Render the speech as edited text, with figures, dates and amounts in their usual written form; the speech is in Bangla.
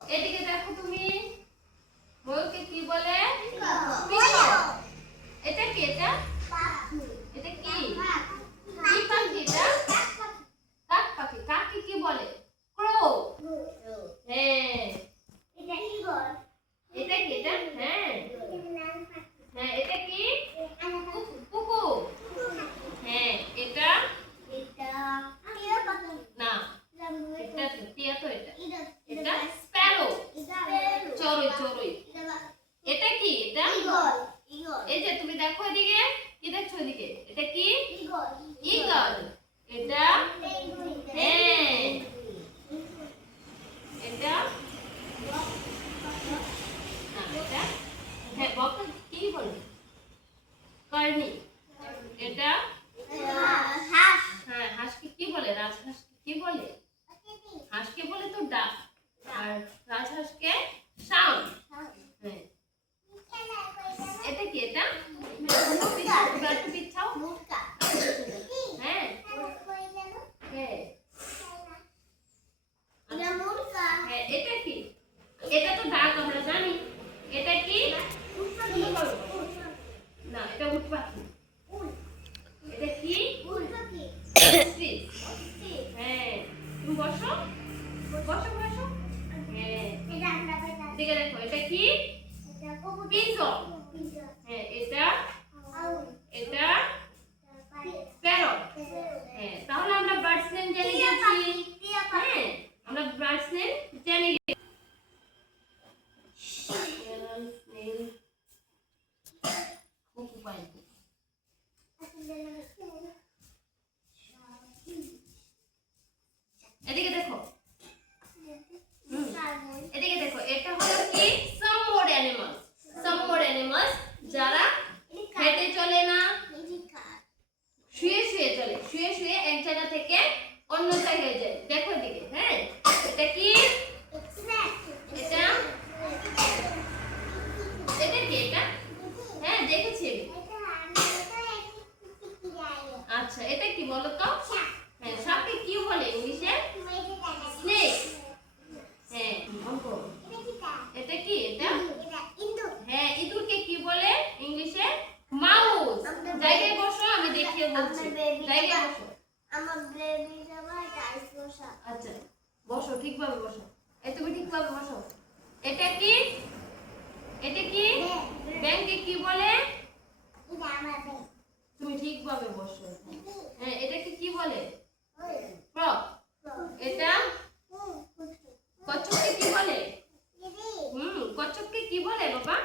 এদিকে দেখো তুমি, ময়ূরকে কি বলে? এটা কি? এটা এটা কি? কি পাখি এটা? কাক পাখি। কাককে কি বলে? ক্রো। হ্যাঁ। এটা কি? এটা হ্যাঁ হ্যাঁ। এটা কি? কুকু। হ্যাঁ। এটা না, এটা টিয়া তো। এটা স্প্যারো। চড়ুই চড়ুই। এটা কি? এটা এই যে তুমি দেখো এদিকে, কি দেখছো এদিকে? এটা কি? ঈগল। এটা হ্যাঁ। এটা না, এটা হ্যাঁ বক কি বলে? কর্নি। এটা হ্যাঁ। হাঁসকে কি বলে? রাজহাঁসকে কি বলে? হাঁসকে বলে তো ডাক, আর রাজহাঁসকে সাউন্ড। হ্যাঁ। এটা কি? এটা একটু পিছাও। হ্যাঁ হ্যাঁ হ্যাঁ। এটা কি? এটা তো ডাক আমরা জানি। এটা কি? না, এটা উট পাখি। এটা কি? হ্যাঁ। তুমি বসো বসো বসো। হ্যাঁ। এদিকে দেখো, এটা কি? পিজন। হ্যাঁ। এটা প্যারট। হ্যাঁ। তাহলে আমরা বার্ডস নেম জেনে গেছি। হ্যাঁ, আমরা বার্ডস নেম জেনে গেছি। এদিকে দেখো, এদিকে দেখো, এটা হলো কি? সাম মোড অ্যানিমালস। সাম মোড অ্যানিমালস যারা হেঁটে চলে না, শুয়ে শুয়ে চলে। শুয়ে শুয়ে এক জায়গা থেকে অন্য জায়গায় যায়। দেখো এদিকে। হ্যাঁ। এটা কি? এটা এটা কি? এটা হ্যাঁ দেখেছি। আচ্ছা, এটা কি বলো তো? হ্যাঁ, সাপকে কি বলে ইংলিশে? স্নেক। হ্যাঁ। এটা কি? এটা হ্যাঁ। ইঁদুরকে কি বলে ইংলিশে? মাউস। জায়গায় বসো, আমি দেখিয়ে বলছি। জায়গায় বসো। আচ্ছা বসো, ঠিকভাবে বসো। এই তুমি ঠিকভাবে বসো। এটা কি? এটা কি? ব্যাংকে কি বলে? তুমি ঠিকভাবে বসো। হ্যাঁ। এটাকে কি বলে? ফ্রগ। এটা কচ্ছপকে কি বলে? কচ্ছপকে কি বলে বাবা?